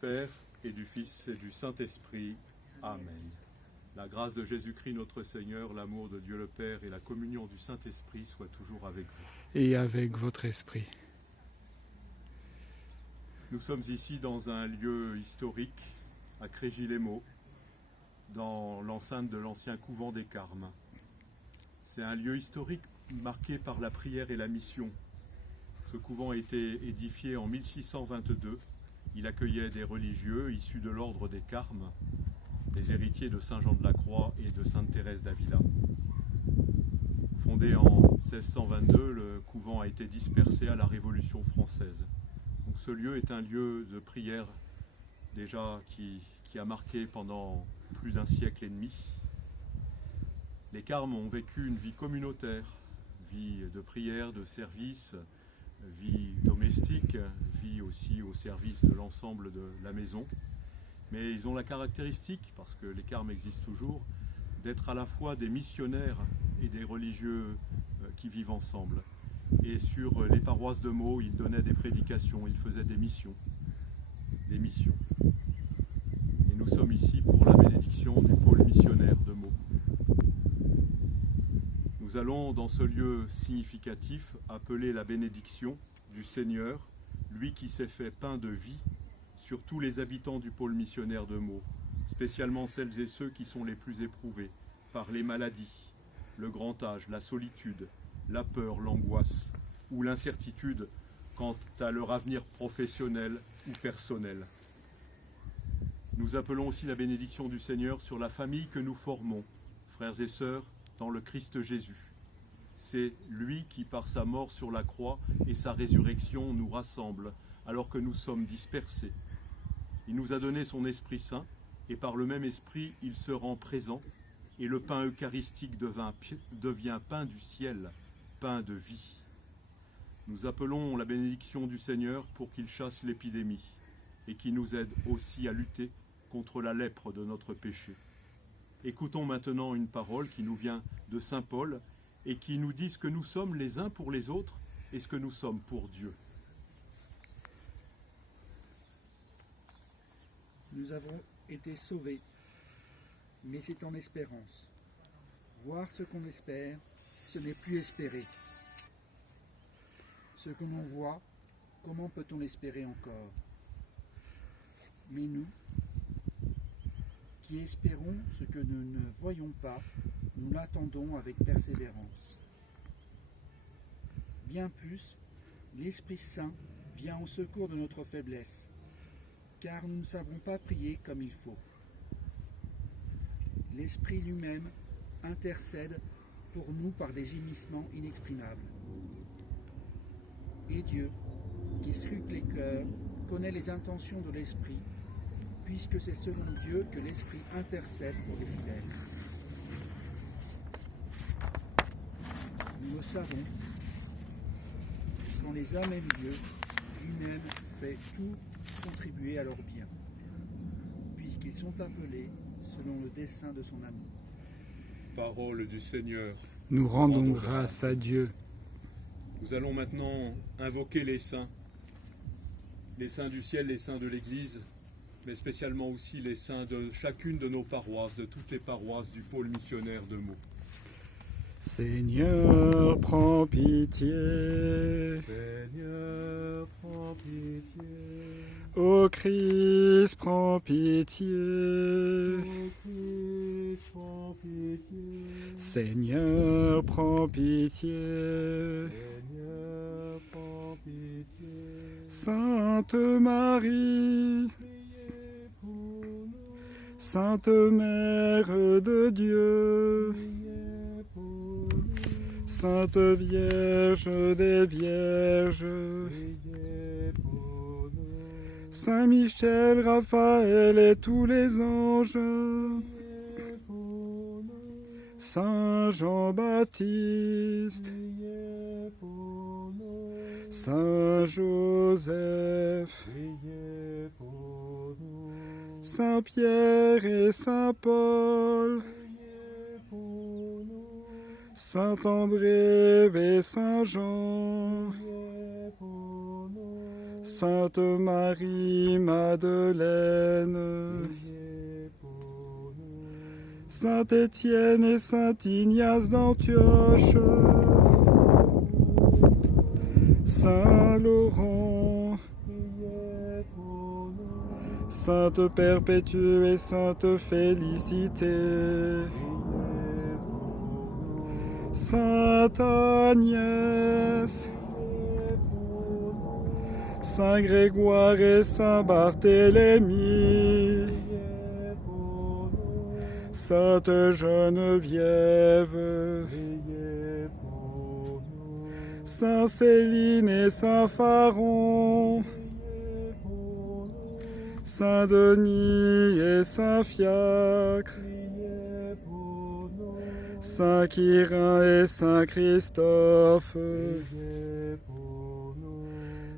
Père et du Fils et du Saint-Esprit. Amen. La grâce de Jésus-Christ notre Seigneur, l'amour de Dieu le Père et la communion du Saint-Esprit soient toujours avec vous. Et avec votre esprit. Nous sommes ici dans un lieu historique, à Crégis-les-Maux, dans l'enceinte de l'ancien couvent des Carmes. C'est un lieu historique marqué par la prière et la mission. Ce couvent a été édifié en 1622. Il accueillait des religieux issus de l'ordre des Carmes, des héritiers de Saint Jean de la Croix et de Sainte Thérèse d'Avila. Fondé en 1622, le couvent a été dispersé à la Révolution française. Donc ce lieu est un lieu de prière déjà qui a marqué pendant plus d'un siècle et demi. Les Carmes ont vécu une vie communautaire, vie de prière, de service, vie domestique, vie aussi au service de l'ensemble de la maison. Mais ils ont la caractéristique, parce que les Carmes existent toujours, d'être à la fois des missionnaires et des religieux qui vivent ensemble. Et sur les paroisses de Meaux, ils donnaient des prédications, ils faisaient des missions. Et nous sommes ici pour la bénédiction du pôle missionnaire de Meaux. Nous allons, dans ce lieu significatif, appeler la bénédiction du Seigneur, lui qui s'est fait pain de vie, sur tous les habitants du pôle missionnaire de Meaux, spécialement celles et ceux qui sont les plus éprouvés par les maladies, le grand âge, la solitude, la peur, l'angoisse ou l'incertitude quant à leur avenir professionnel ou personnel. Nous appelons aussi la bénédiction du Seigneur sur la famille que nous formons, frères et sœurs, dans le Christ Jésus. C'est lui qui, par sa mort sur la croix et sa résurrection, nous rassemble alors que nous sommes dispersés. Il nous a donné son Esprit Saint et par le même Esprit, il se rend présent et le pain eucharistique devient pain du ciel, pain de vie. Nous appelons la bénédiction du Seigneur pour qu'il chasse l'épidémie et qu'il nous aide aussi à lutter contre la lèpre de notre péché. Écoutons maintenant une parole qui nous vient de Saint Paul et qui nous dit ce que nous sommes les uns pour les autres et ce que nous sommes pour Dieu. Nous avons été sauvés, mais c'est en espérance. Voir ce qu'on espère, ce n'est plus espérer. Ce que l'on voit, comment peut-on l'espérer encore? Mais nous, qui espérons ce que nous ne voyons pas, nous l'attendons avec persévérance. Bien plus, l'Esprit Saint vient au secours de notre faiblesse, car nous ne savons pas prier comme il faut. L'Esprit lui-même intercède pour nous par des gémissements inexprimables. Et Dieu, qui scrute les cœurs, connaît les intentions de l'Esprit, puisque c'est selon Dieu que l'Esprit intercède pour les fidèles. Nous le savons, quand les hommes aiment Dieu, lui-même fait tout contribuer à leur bien, puisqu'ils sont appelés selon le dessein de son amour. Parole du Seigneur. Nous rendons grâce à Dieu. Nous allons maintenant invoquer les saints du ciel, les saints de l'Église, mais spécialement aussi les saints de chacune de nos paroisses, de toutes les paroisses du pôle missionnaire de Meaux. Seigneur, prends pitié. Seigneur, prends pitié. Ô Christ, prends pitié. Ô Christ, prends pitié. Seigneur, prends pitié. Seigneur, prends pitié. Sainte Marie, Priez pour nous. Sainte Mère de Dieu, Priez pour nous. Sainte Vierge des Vierges, Priez pour nous. Saint Michel, Raphaël et tous les anges, Priez pour nous. Saint Jean-Baptiste, Priez pour nous. Saint Joseph, Priez pour nous. Saint Pierre et Saint Paul, Priez pour nous. Saint André et Saint Jean, Priez pour nous. Sainte Marie Madeleine, Priez pour nous. Saint Étienne et Saint Ignace d'Antioche, Saint Laurent, Priez pour nous. Sainte Perpétue et Sainte Félicité, Priez pour nous. Sainte Agnès, Priez pour nous. Saint Grégoire et Saint Barthélemy, Priez pour nous. Sainte Geneviève, Priez pour nous. Saint Céline et Saint Pharon, Priez pour nous. Saint Denis et Saint Fiacre, Priez pour nous. Saint Quirin et Saint Christophe, Priez pour nous.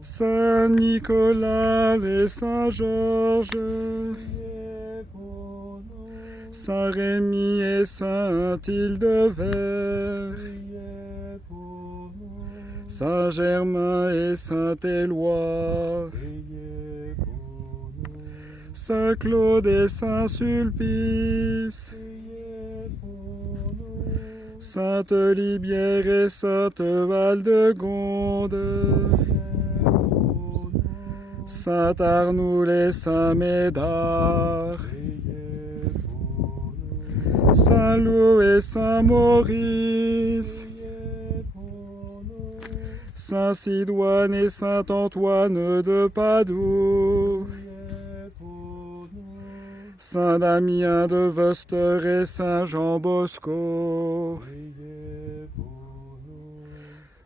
Saint Nicolas et Saint Georges, Priez pour nous. Saint Rémy et Saint Hildevert, Priez pour nous. Saint Germain et Saint Éloi, Priez pour nous. Saint Claude et Saint Sulpice, Priez pour nous. Sainte Libière et Sainte Waldegonde, Priez pour nous. Saint Arnoul et Saint Médard, Priez pour nous. Saint Loup et Saint Maurice, Priez pour nous. Saint Sidoine et Saint Antoine de Padoue, Priez pour nous. Saint Damien de Veuster et Saint Jean Bosco, Priez pour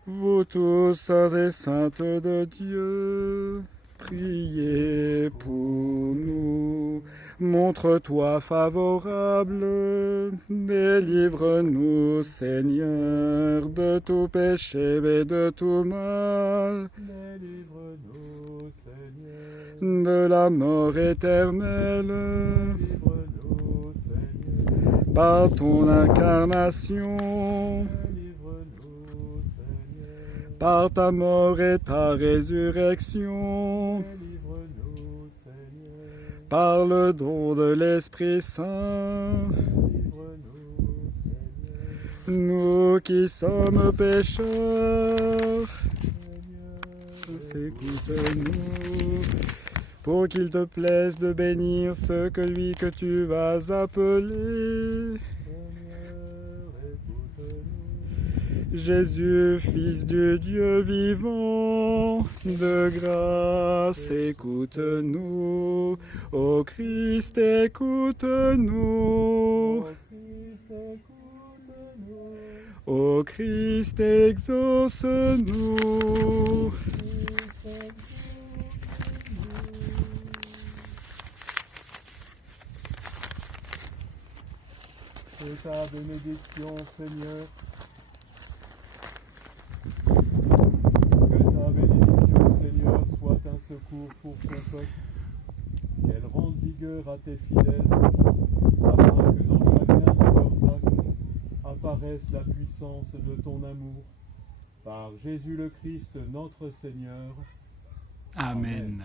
nous. vous tous saints et saintes de Dieu, priez pour nous. Montre-toi favorable, délivre-nous Seigneur de tout péché et de tout mal, Délivre-nous, Seigneur. de la mort éternelle, Délivre-nous, Seigneur. par ton incarnation, Délivre-nous, Seigneur. par ta mort et ta résurrection, Délivre-nous, Seigneur. par le don de l'Esprit Saint, Délivre-nous, Seigneur. nous qui sommes pécheurs, Seigneur, écoute-nous, pour qu'il te plaise de bénir celui que tu vas appeler. Seigneur, écoute-nous. Jésus, Fils du Dieu vivant, de grâce, écoute-nous. Ô Christ, écoute-nous. Ô Christ, écoute-nous. Ô Christ, exauce-nous. C'est ta bénédiction, Seigneur. Que ta bénédiction, Seigneur, soit un secours pour ton peuple. Qu'elle rende vigueur à tes fidèles, afin que dans chacun de leurs actes apparaisse la puissance de ton amour. Par Jésus le Christ, notre Seigneur. Amen.